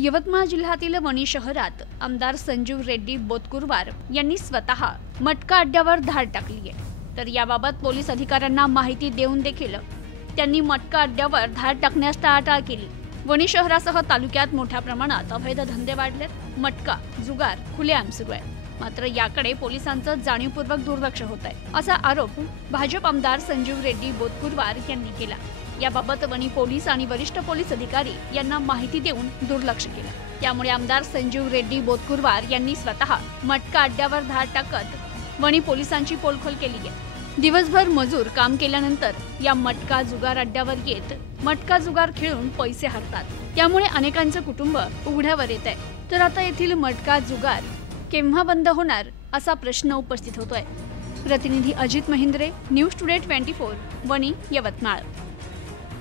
यवतमाळ जिल्ह्यातील वणी शहरात आमदार संजीव रेड्डी बोतकुरवार यांनी स्वतः मटका अड्ड्यावर धाड टाकली आहे। तर याबाबत पोलीस अधिकाऱ्यांना माहिती देऊन देखील त्यांनी मटका अड्ड्यावर धाड टाकण्यास टाळाटाळ केली। वणी शहरासह तालुक्यात मोठ्या प्रमाणात अवैध धंदे वाढलेत। मटका जुगार खुलेआम सुरू आहे, मात्र याकडे पोलिसांचं जाणीवपूर्वक दुर्लक्ष होत आहे, असा आरोप भाजप आमदार संजीव रेड्डी बोतकुरवार यांनी केला। याबाबत वणी पोलीस आणि वरिष्ठ पोलीस अधिकारी यांना माहिती देऊन दुर्लक्ष केलं। त्यामुळे आमदार संजीव रेड्डी बोतकुरवार यांनी स्वतः मटका अड्ड्यावर धाड टाकत वणी पोलिसांची पोलखोल केली आहे। दिवसभर मजूर काम केल्यानंतर या मटका जुगार अड्ड्यावर येत मटका जुगार खेळून पैसे हरतात। त्यामुळे अनेकांचं कुटुंब उघड्यावर येत आहे। तर आता येथील मटका जुगार केव्हा बंद होणार असा प्रश्न उपस्थित होतोय। प्रतिनिधी अजित महिंद्रे, न्यूज टुडे 24, वणी, यवतमाळ।